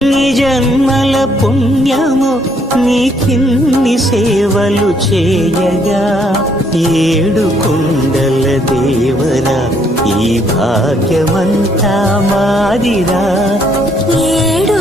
నీ జన్మల పుణ్యము నీకిన్ని సేవలు చేయగా ఏడు కుండల దేవరా ఈ భాగ్యమంతా మాదిరా. ఏడు